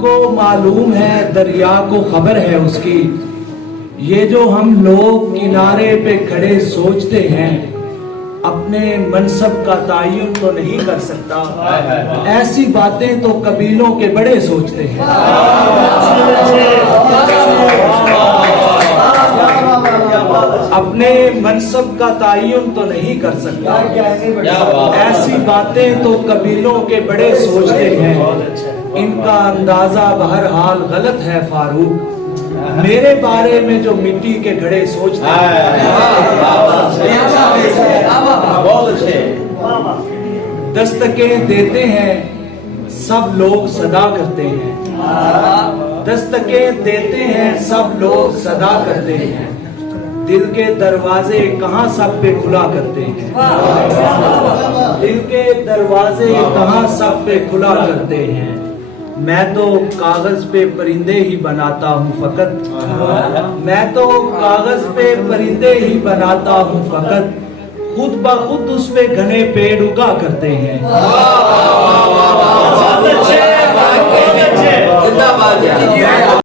کو मालूम है, दरिया को खबर है उसकी। ये जो हम लोग किनारे पे खड़े सोचते हैं, अपने मनसब का तायुन तो नहीं कर सकता, ऐसी बातें तो कबीलों के बड़े सोचते हैं। अपने मनसब का तायुन तो नहीं कर सकता, ऐसी बातें तो कबीलों के बड़े सोचते हैं। इनका अंदाजा बहरहाल गलत है फारूक, मेरे बारे में जो मिट्टी के घड़े सोचते हैं। दस्तकें देते हैं सब लोग सदा करते हैं, दस्तकें देते हैं सब लोग सदा करते हैं। दिल के दरवाजे कहाँ सब पे खुला करते हैं, दिल के दरवाजे कहाँ सब पे खुला करते हैं। मैं तो कागज पे परिंदे ही बनाता हूँ फकत, मैं तो कागज पे परिंदे ही बनाता हूँ फकत, खुद ब खुद उस पे घने पेड़ उगा करते हैं।